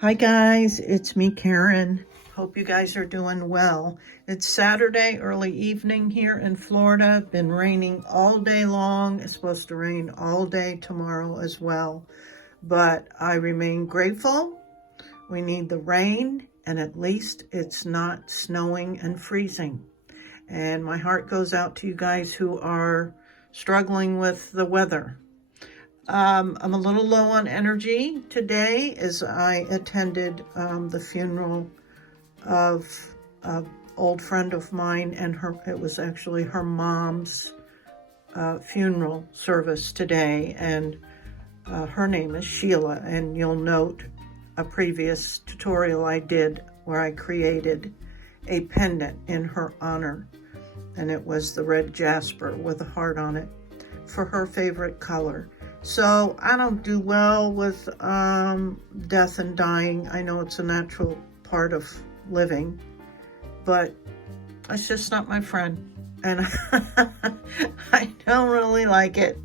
Hi guys, it's me, Karen. Hope you guys are doing well. It's Saturday, early evening here in Florida. Been raining all day long. It's supposed to rain all day tomorrow as well. But I remain grateful. We need the rain, and at least it's not snowing and freezing. And my heart goes out to you guys who are struggling with the weather. I'm a little low on energy today as I attended the funeral of an old friend of mine, and it was actually her mom's funeral service today, and her name is Sheila, and you'll note a previous tutorial I did where I created a pendant in her honor, and it was the red jasper with a heart on it for her favorite color. So I don't do well with death and dying. I know it's a natural part of living, but it's just not my friend. And I don't really like it.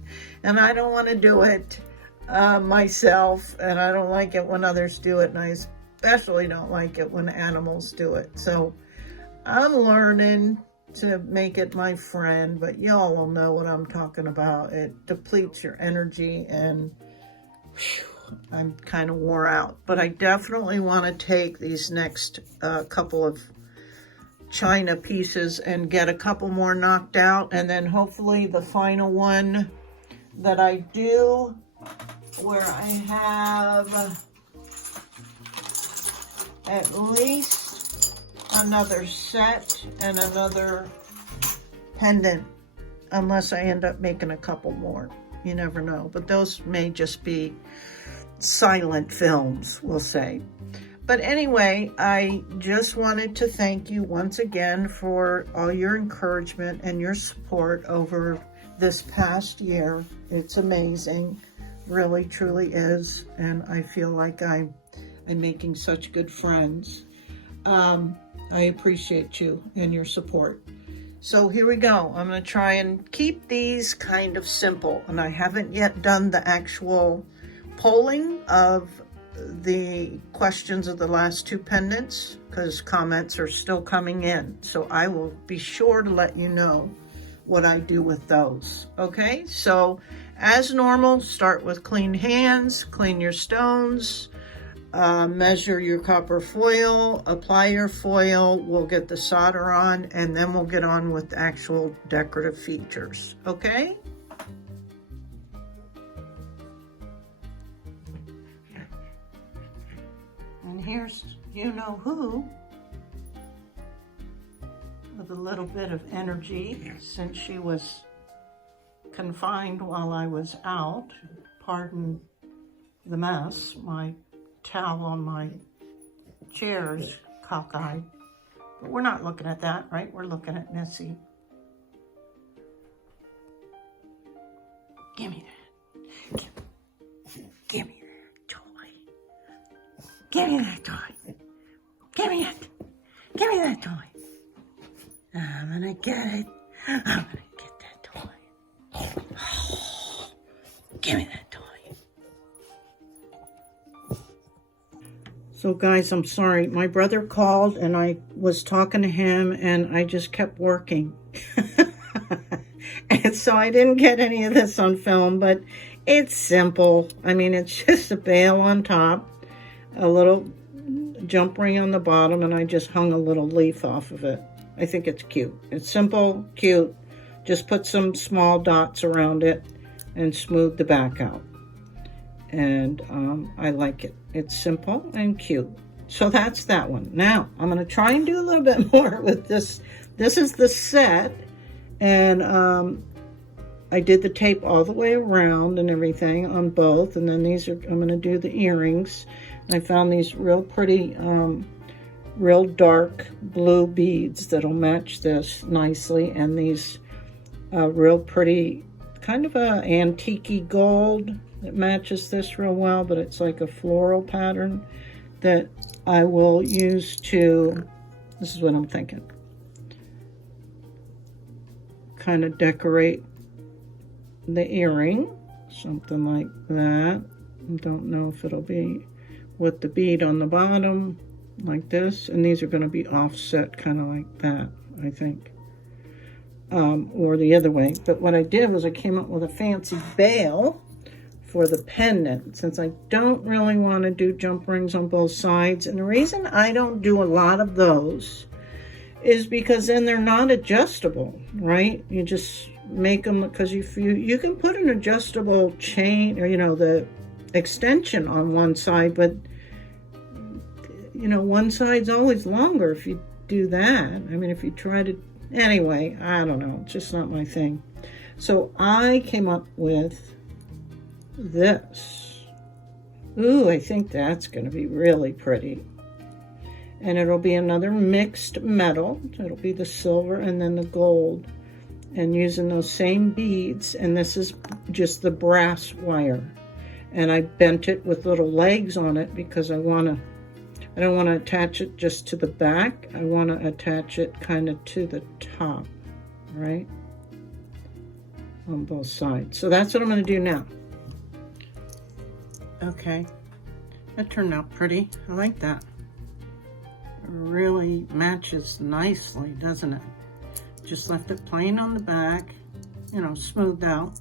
And I don't want to do it myself. And I don't like it when others do it. And I especially don't like it when animals do it. So I'm learning to make it my friend, but y'all will know what I'm talking about. It depletes your energy, and whew, I'm kind of wore out. But I definitely want to take these next couple of china pieces and get a couple more knocked out, and then hopefully the final one that I do, where I have at least another set and another pendant, unless I end up making a couple more. You never know, but those may just be silent films, we'll say. But anyway, I just wanted to thank you once again for all your encouragement and your support over this past year. It's amazing, really truly is, and I feel like I'm making such good friends. I appreciate you and your support. So here we go. I'm going to try and keep these kind of simple. And I haven't yet done the actual polling of the questions of the last two pendants because comments are still coming in. So I will be sure to let you know what I do with those. Okay, so as normal, start with clean hands, clean your stones. Measure your copper foil, apply your foil, we'll get the solder on, and then we'll get on with the actual decorative features, okay? And here's you-know-who with a little bit of energy since she was confined while I was out. Pardon the mess, my towel on my chair is cockeyed, but we're not looking at that, right? We're looking at Nessie. Give me that. Give me that toy. Give me that toy. Give me it. Give me that toy. I'm gonna get it. I'm gonna get that toy. Oh, give me that toy. So guys, I'm sorry. My brother called and I was talking to him and I just kept working. And so I didn't get any of this on film, but it's simple. I mean, it's just a bail on top, a little jump ring on the bottom, and I just hung a little leaf off of it. I think it's cute. It's simple, cute. Just put some small dots around it and smooth the back out. And I like it. It's simple and cute. So that's that one. Now, I'm going to try and do a little bit more with this. This is the set, and I did the tape all the way around and everything on both, and then these are, I'm going to do the earrings. I found these real pretty, real dark blue beads that'll match this nicely, and these real pretty, kind of a antique-y gold. It matches this real well, but it's like a floral pattern that I will use to, this is what I'm thinking, kind of decorate the earring, something like that. I don't know if it'll be with the bead on the bottom like this, and these are going to be offset kind of like that, I think, or the other way. But what I did was I came up with a fancy bail for the pendant, since I don't really want to do jump rings on both sides. And the reason I don't do a lot of those is because then they're not adjustable, right? You just make them, because you can put an adjustable chain, or the extension on one side, but one side's always longer if you do that. I mean, if you try to, anyway, I don't know, it's just not my thing. So I came up with this. Ooh, I think that's going to be really pretty. And it'll be another mixed metal. It'll be the silver and then the gold, and using those same beads. And this is just the brass wire, and I bent it with little legs on it because I don't want to attach it just to the back. I want to attach it kind of to the top, right, on both sides. So that's what I'm going to do now. Okay, that turned out pretty. I like that. It really matches nicely, doesn't it? Just left it plain on the back, smoothed out,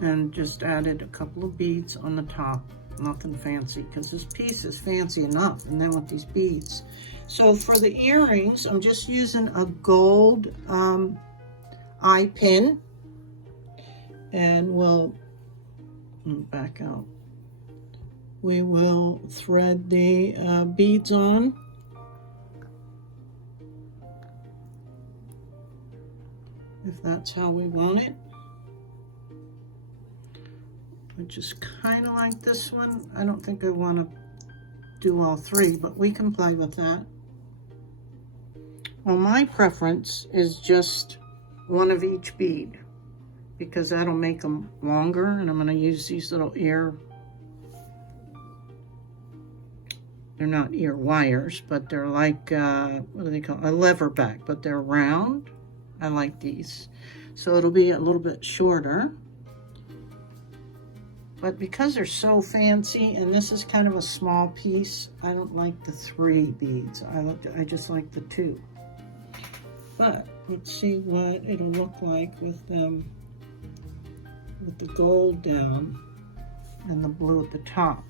and just added a couple of beads on the top. Nothing fancy, because this piece is fancy enough, and then with these beads. So for the earrings, I'm just using a gold eye pin, and we'll back out. We will thread the beads on. If that's how we want it. I just kind of like this one. I don't think I want to do all three, but we can play with that. Well, my preference is just one of each bead, because that'll make them longer, and I'm going to use these little they're not ear wires, but they're like, what do they call, a lever back, but they're round. I like these. So it'll be a little bit shorter. But because they're so fancy, and this is kind of a small piece, I don't like the 3 beads. I just like the 2. But let's see what it'll look like with them, with the gold down and the blue at the top.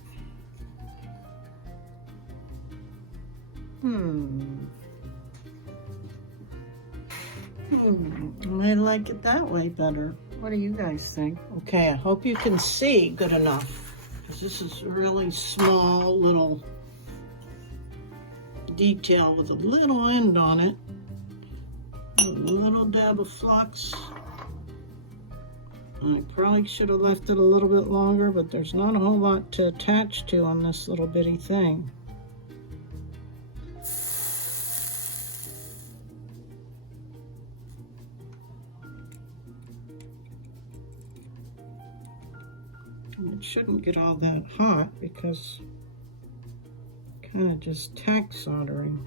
I like it that way better. What do you guys think? Okay, I hope you can see good enough, because this is a really small little detail with a little end on it. A little dab of flux. I probably should have left it a little bit longer, but there's not a whole lot to attach to on this little bitty thing. It shouldn't get all that hot, because kind of just tack soldering.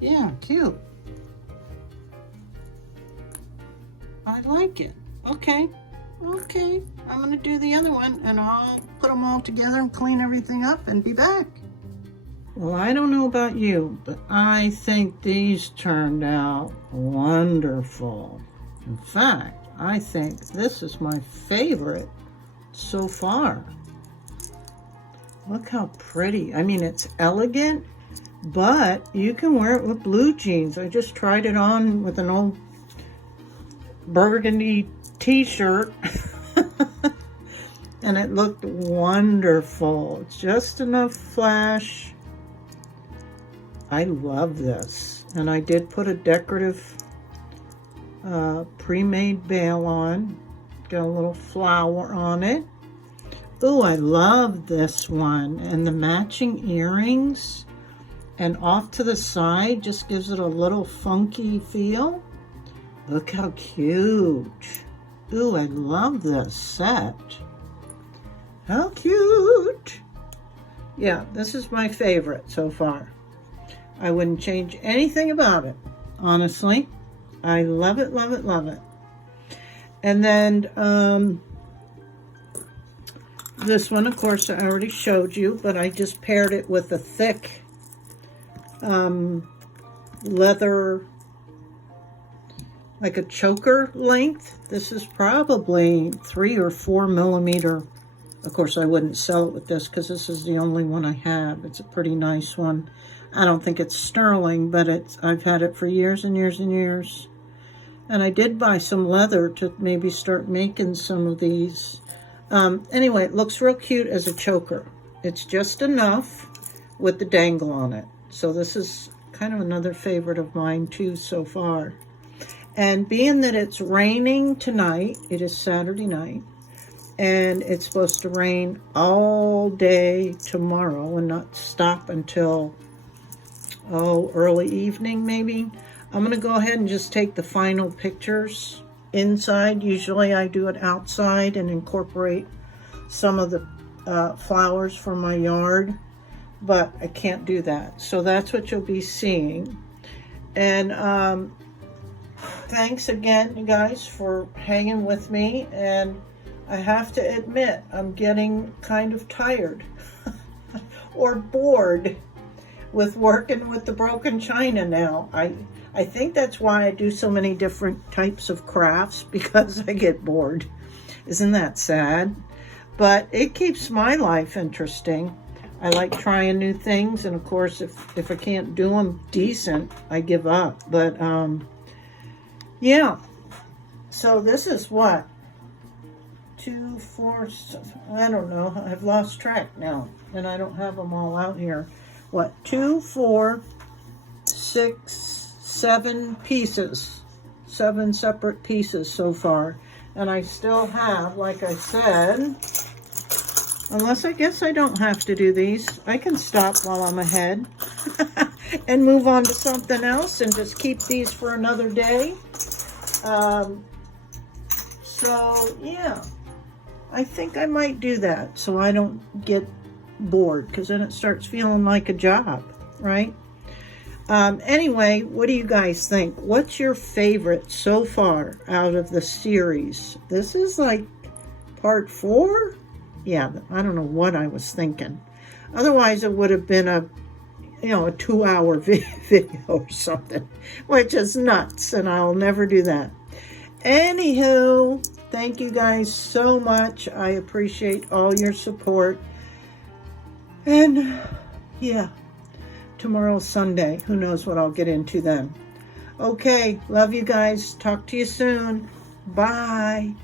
Yeah, cute. I like it. Okay. Okay, I'm going to do the other one, and I'll put them all together and clean everything up and be back. Well, I don't know about you, but I think these turned out wonderful. In fact, I think this is my favorite so far. Look how pretty. I mean, it's elegant, but you can wear it with blue jeans. I just tried it on with an old burgundy t-shirt and it looked wonderful. Just enough flash. I love this, and I did put a decorative pre-made bail on. Got a little flower on it. Oh, I love this one, and the matching earrings, and off to the side just gives it a little funky feel. Look how cute. Ooh, I love this set. How cute. Yeah, this is my favorite so far. I wouldn't change anything about it, honestly. I love it, love it, love it. And then this one, of course, I already showed you, but I just paired it with a thick leather, like a choker length. This is probably 3 or 4 millimeter. Of course, I wouldn't sell it with this because this is the only one I have. It's a pretty nice one. I don't think it's sterling, but I've had it for years and years and years. And I did buy some leather to maybe start making some of these. Anyway, it looks real cute as a choker. It's just enough with the dangle on it. So this is kind of another favorite of mine too so far. And being that it's raining tonight, it is Saturday night, and it's supposed to rain all day tomorrow and not stop until, early evening maybe. I'm going to go ahead and just take the final pictures inside. Usually I do it outside and incorporate some of the flowers from my yard, but I can't do that. So that's what you'll be seeing. And thanks again, you guys, for hanging with me. And I have to admit, I'm getting kind of tired or bored with working with the broken china now. I think that's why I do so many different types of crafts, because I get bored. Isn't that sad? But it keeps my life interesting. I like trying new things, and of course, if I can't do them decent, I give up. But yeah. So this is what? 2, 4, I don't know. I've lost track now, and I don't have them all out here. What? 2, 4, 6, 7 pieces. 7 separate pieces so far. And I still have, like I said, unless I guess I don't have to do these. I can stop while I'm ahead and move on to something else and just keep these for another day. So, yeah. I think I might do that so I don't get bored, because then it starts feeling like a job, right? Anyway, what do you guys think? What's your favorite so far out of the series? This is like part 4? Yeah, I don't know what I was thinking. Otherwise, it would have been a 2-hour video or something, which is nuts, and I'll never do that. Anywho, thank you guys so much. I appreciate all your support. And yeah, tomorrow's Sunday. Who knows what I'll get into then. Okay, love you guys. Talk to you soon. Bye.